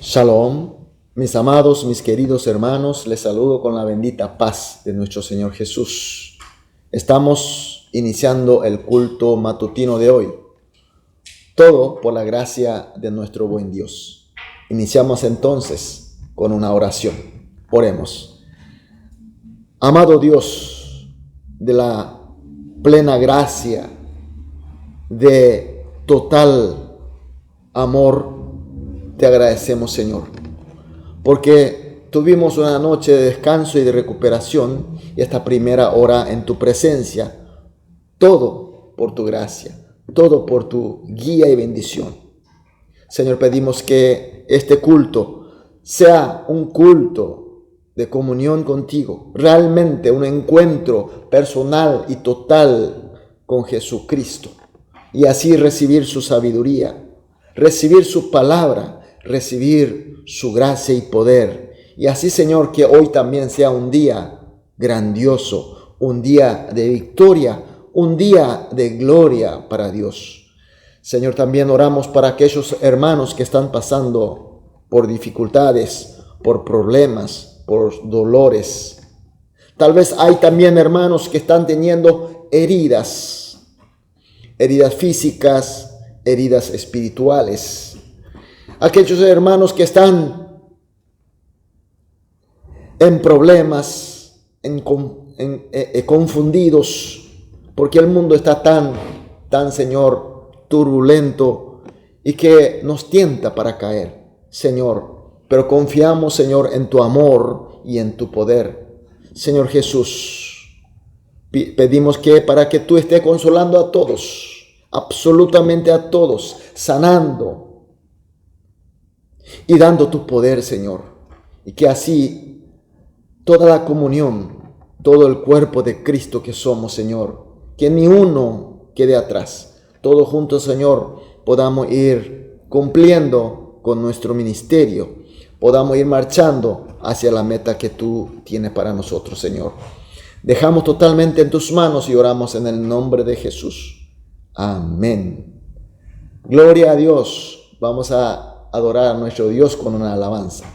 Shalom, mis amados, mis queridos hermanos, les saludo con la bendita paz de nuestro Señor Jesús. Estamos iniciando el culto matutino de hoy, todo por la gracia de nuestro buen Dios. Iniciamos entonces con una oración. Oremos. Amado Dios, de la plena gracia, de total amor, te agradecemos, Señor, porque tuvimos una noche de descanso y de recuperación y esta primera hora en tu presencia. Todo por tu gracia, todo por tu guía y bendición. Señor, pedimos que este culto sea un culto de comunión contigo, realmente un encuentro personal y total con Jesucristo, y así recibir su sabiduría, recibir su palabra, recibir su gracia y poder. Y así, Señor, que hoy también sea un día grandioso, un día de victoria, un día de gloria para Dios. Señor, también oramos para aquellos hermanos que están pasando por dificultades, por problemas, por dolores. Tal vez hay también hermanos que están teniendo heridas físicas, heridas espirituales. Aquellos hermanos que están en problemas, confundidos, porque el mundo está tan, Señor, turbulento y que nos tienta para caer, Señor. Pero confiamos, Señor, en tu amor y en tu poder. Señor Jesús, pedimos que para que tú estés consolando a todos, absolutamente a todos, sanando y dando tu poder, Señor, y que así toda la comunión, todo el cuerpo de Cristo que somos, Señor, que ni uno quede atrás, todos juntos, Señor, podamos ir cumpliendo con nuestro ministerio, podamos ir marchando hacia la meta que tú tienes para nosotros, Señor. Dejamos totalmente en tus manos y oramos en el nombre de Jesús. Amén. Gloria a Dios. Vamos a adorar a nuestro Dios con una alabanza.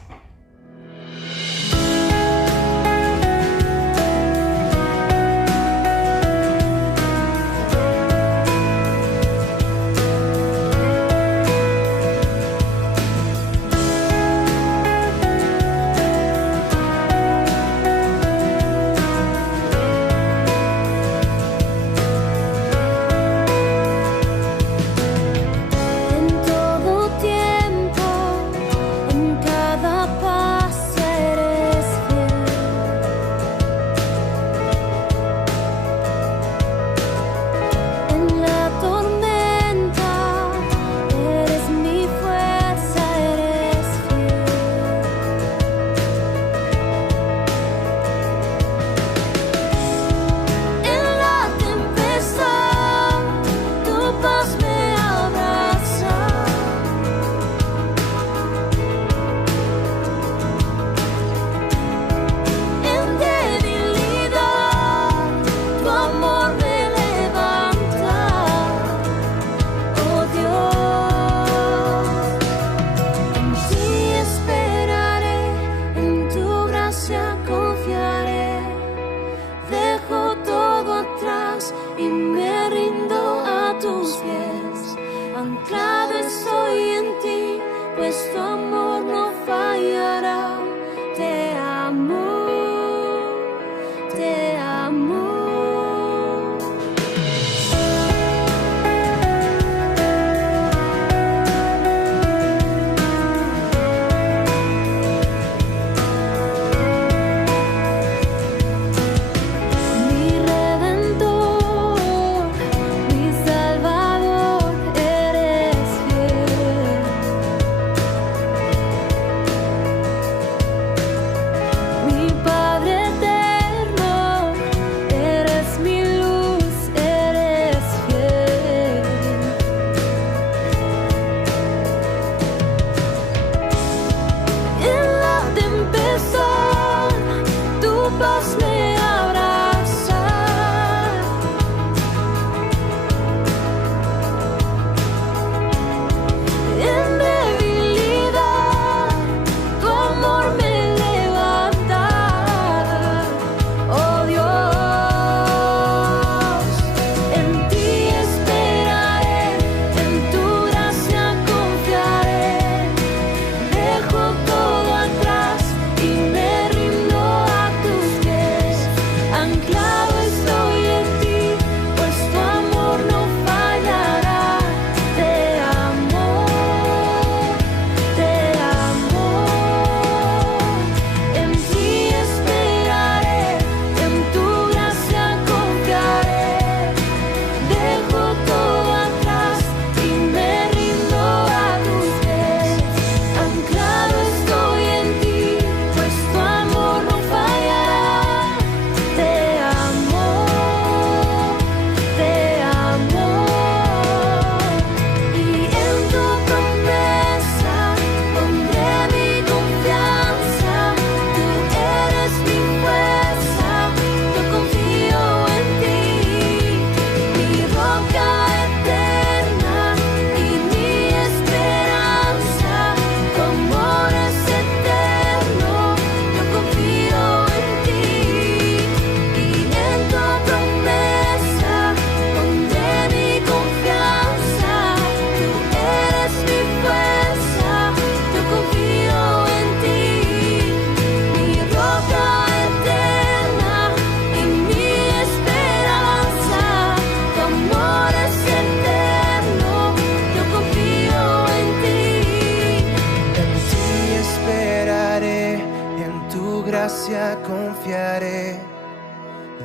gracia confiaré.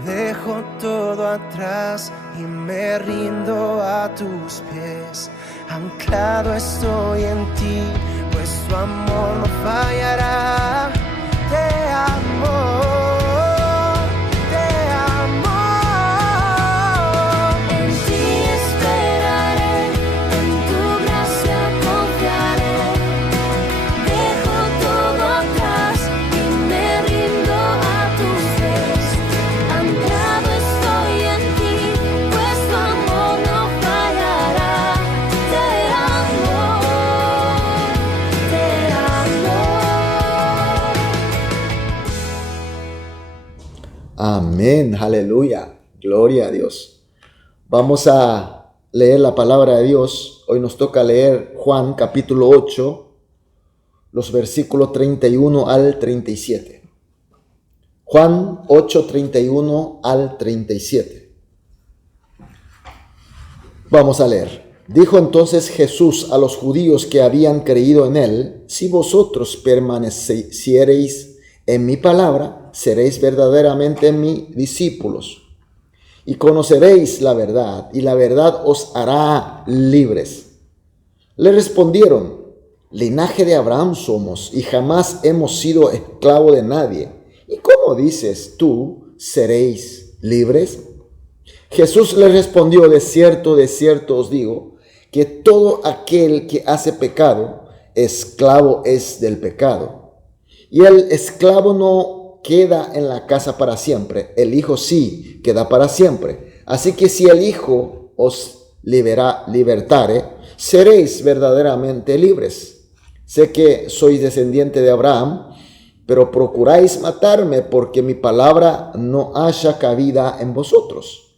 Dejo todo atrás y me rindo a tus pies. Anclado estoy en ti, pues tu amor no fallará. Te amo. Amén, aleluya, gloria a Dios. Vamos a leer la palabra de Dios. Hoy nos toca leer Juan capítulo 8, los versículos 31 al 37. Juan 8, 31 al 37. Vamos a leer. Dijo entonces Jesús a los judíos que habían creído en él: si vosotros permaneciereis en mi palabra, seréis verdaderamente mis discípulos, y conoceréis la verdad, y la verdad os hará libres. Le respondieron: linaje de Abraham somos, y jamás hemos sido esclavo de nadie. ¿Y cómo dices tú, seréis libres? Jesús les respondió: de cierto os digo, que todo aquel que hace pecado, esclavo es del pecado. Y el esclavo no queda en la casa para siempre, el Hijo sí queda para siempre. Así que si el Hijo os libertare, seréis verdaderamente libres. Sé que sois descendiente de Abraham, pero procuráis matarme porque mi palabra no haya cabida en vosotros.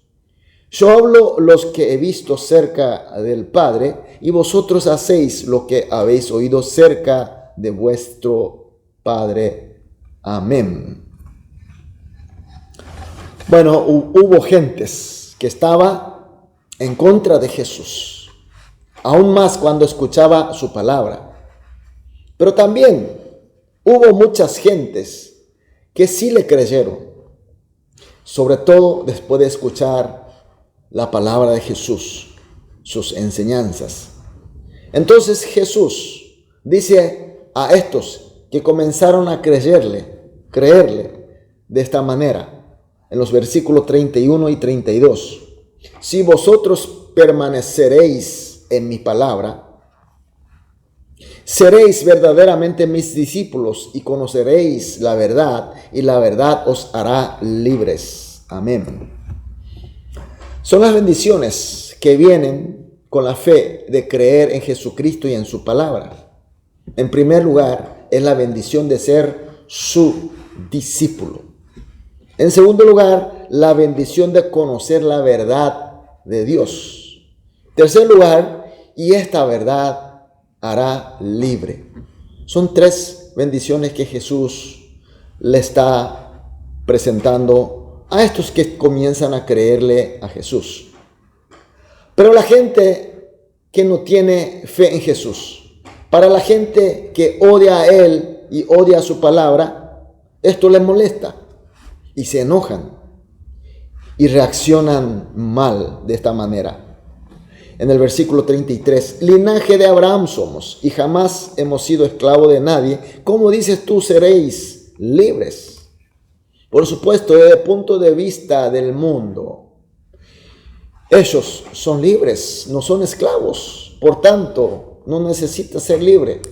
Yo hablo los que he visto cerca del Padre, y vosotros hacéis lo que habéis oído cerca de vuestro Padre. Amén. Bueno, hubo gentes que estaba en contra de Jesús, aún más cuando escuchaba su palabra. Pero también hubo muchas gentes que sí le creyeron, sobre todo después de escuchar la palabra de Jesús, sus enseñanzas. Entonces Jesús dice a estos que comenzaron a creerle de esta manera, en los versículos 31 y 32. Si vosotros permaneceréis en mi palabra, seréis verdaderamente mis discípulos y conoceréis la verdad, y la verdad os hará libres. Amén. Son las bendiciones que vienen con la fe de creer en Jesucristo y en su palabra. En primer lugar, es la bendición de ser su discípulo. En segundo lugar, la bendición de conocer la verdad de Dios. En tercer lugar, y esta verdad hará libre. Son tres bendiciones que Jesús le está presentando a estos que comienzan a creerle a Jesús. Pero la gente que no tiene fe en Jesús, para la gente que odia a Él y odia a su palabra, esto les molesta y se enojan y reaccionan mal de esta manera. En el versículo 33, linaje de Abraham somos y jamás hemos sido esclavos de nadie. ¿Cómo dices tú, seréis libres? Por supuesto, desde el punto de vista del mundo, ellos son libres, no son esclavos. Por tanto, no necesita ser libre.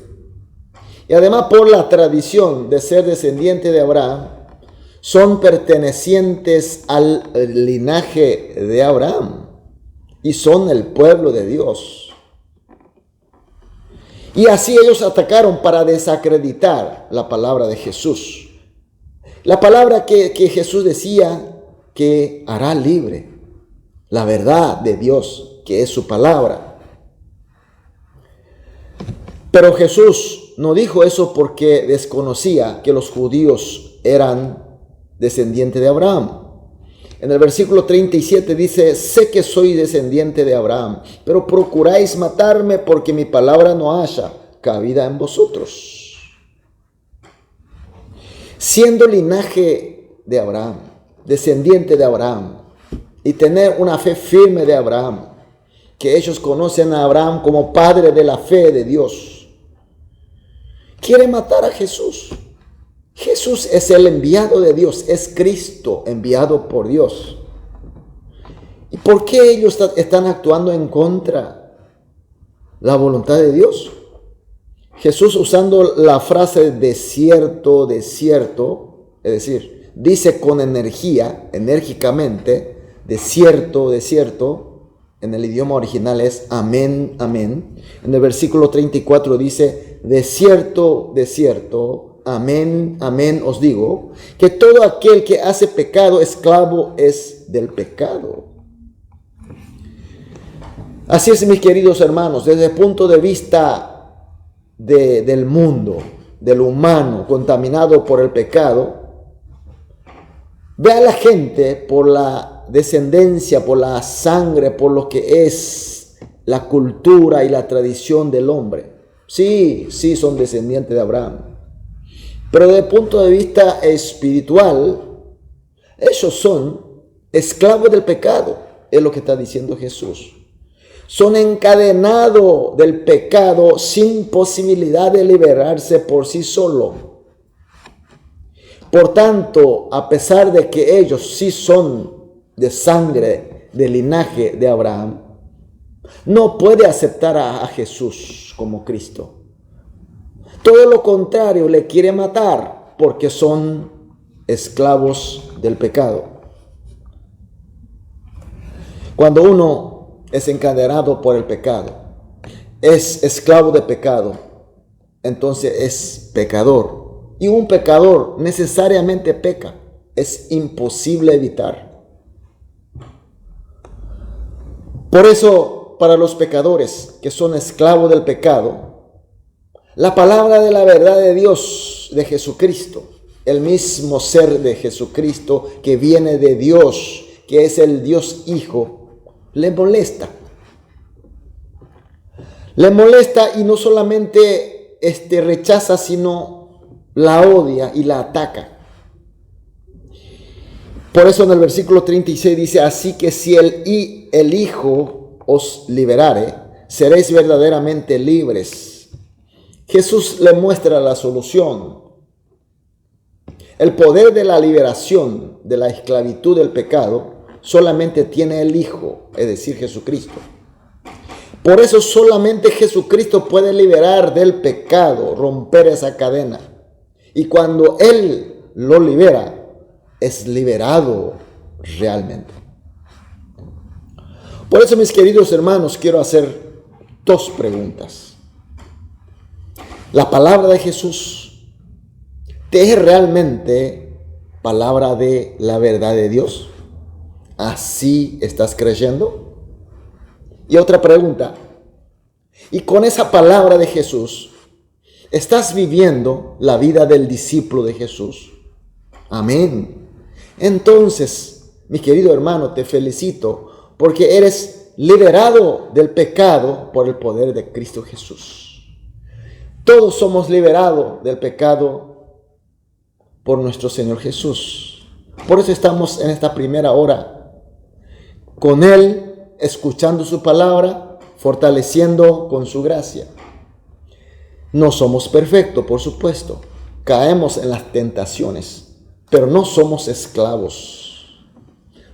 Y además, por la tradición de ser descendiente de Abraham, son pertenecientes al linaje de Abraham y son el pueblo de Dios. Y así ellos atacaron para desacreditar la palabra de Jesús. La palabra que Jesús decía que hará libre. La verdad de Dios, que es su palabra. Pero Jesús no dijo eso porque desconocía que los judíos eran descendientes de Abraham. En el versículo 37 dice: sé que soy descendiente de Abraham, pero procuráis matarme porque mi palabra no haya cabida en vosotros. siendo linaje de Abraham, descendiente de Abraham, y tener una fe firme de Abraham, que ellos conocen a Abraham como padre de la fe de Dios, quiere matar a Jesús. Jesús es el enviado de Dios, es Cristo enviado por Dios. ¿Y por qué ellos están actuando en contra la voluntad de Dios? Jesús, usando la frase de cierto, es decir, dice con energía, enérgicamente, de cierto, en el idioma original es amén, amén. En el versículo 34 dice, de cierto, amén, amén os digo, que todo aquel que hace pecado, esclavo es del pecado. Así es, mis queridos hermanos, desde el punto de vista del mundo, del humano contaminado por el pecado, ve a la gente por la descendencia, por la sangre, por lo que es la cultura y la tradición del hombre. Sí, son descendientes de Abraham. Pero desde el punto de vista espiritual, ellos son esclavos del pecado, es lo que está diciendo Jesús. Son encadenados del pecado sin posibilidad de liberarse por sí solo. Por tanto, a pesar de que ellos sí son de sangre, de linaje de Abraham, no puede aceptar a Jesús como Cristo. Todo lo contrario, le quiere matar porque son esclavos del pecado. Cuando uno es encadenado por el pecado, es esclavo de pecado, entonces es pecador. Y un pecador necesariamente peca, es imposible evitar. Por eso, para los pecadores que son esclavos del pecado, la palabra de la verdad de Dios, de Jesucristo, el mismo ser de Jesucristo que viene de Dios, que es el Dios Hijo, le molesta. Le molesta y no solamente rechaza, sino la odia y la ataca. Por eso en el versículo 36 dice, así que si el Hijo os liberare, seréis verdaderamente libres. Jesús le muestra la solución. El poder de la liberación de la esclavitud del pecado solamente tiene el Hijo, es decir, Jesucristo. Por eso solamente Jesucristo puede liberar del pecado, romper esa cadena. Y cuando Él lo libera, es liberado realmente. Por eso, mis queridos hermanos, quiero hacer dos preguntas. ¿La palabra de Jesús te es realmente palabra de la verdad de Dios? ¿Así estás creyendo? Y otra pregunta, y con esa palabra de Jesús, ¿estás viviendo la vida del discípulo de Jesús? Amén. Entonces, mi querido hermano, te felicito porque eres liberado del pecado por el poder de Cristo Jesús. Todos somos liberados del pecado por nuestro Señor Jesús. Por eso estamos en esta primera hora con Él, escuchando su palabra, fortaleciendo con su gracia. No somos perfectos, por supuesto. Caemos en las tentaciones, pero no somos esclavos.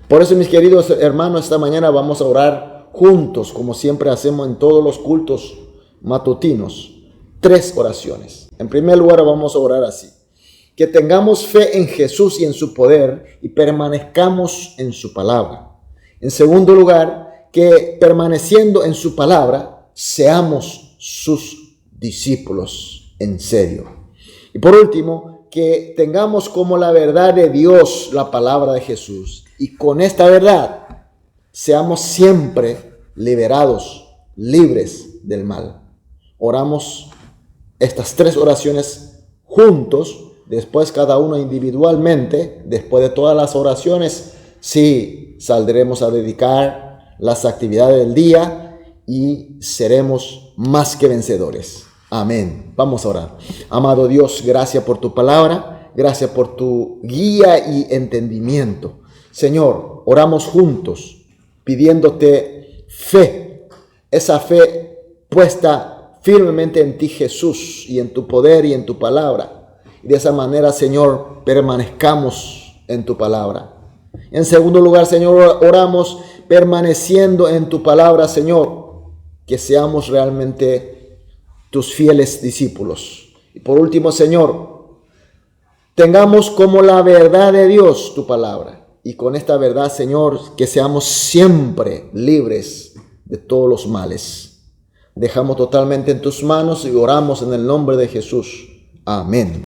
Por eso, mis queridos hermanos, esta mañana vamos a orar juntos, como siempre hacemos en todos los cultos matutinos. 3 oraciones. En primer lugar, vamos a orar así. Que tengamos fe en Jesús y en su poder y permanezcamos en su palabra. En segundo lugar, que permaneciendo en su palabra, seamos sus discípulos en serio. Y por último, que tengamos como la verdad de Dios la palabra de Jesús. Y con esta verdad, seamos siempre liberados, libres del mal. Oramos estas 3 oraciones juntos, después cada uno individualmente. Después de todas las oraciones, sí, saldremos a dedicar las actividades del día y seremos más que vencedores. Amén. Vamos a orar. Amado Dios, gracias por tu palabra. Gracias por tu guía y entendimiento. Señor, oramos juntos pidiéndote fe, esa fe puesta firmemente en ti, Jesús, y en tu poder y en tu palabra. Y de esa manera, Señor, permanezcamos en tu palabra. En segundo lugar, Señor, oramos permaneciendo en tu palabra, Señor, que seamos realmente tus fieles discípulos. Y por último, Señor, tengamos como la verdad de Dios tu palabra. Y con esta verdad, Señor, que seamos siempre libres de todos los males. Dejamos totalmente en tus manos y oramos en el nombre de Jesús. Amén.